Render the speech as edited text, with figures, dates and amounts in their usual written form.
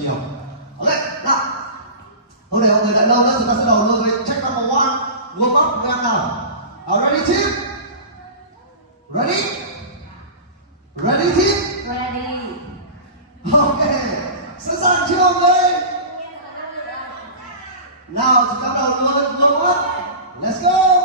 nhiều. Ok, nào. Không để mọi người đợi lâu nữa, chúng ta sẽ đầu luôn với check number one. Warm up với em nào. Are ready team? Ready? Ready team? Ready. Ok, sẵn sàng chưa mọi người? Nào chúng ta bắt đầu luôn warm up. Let's go.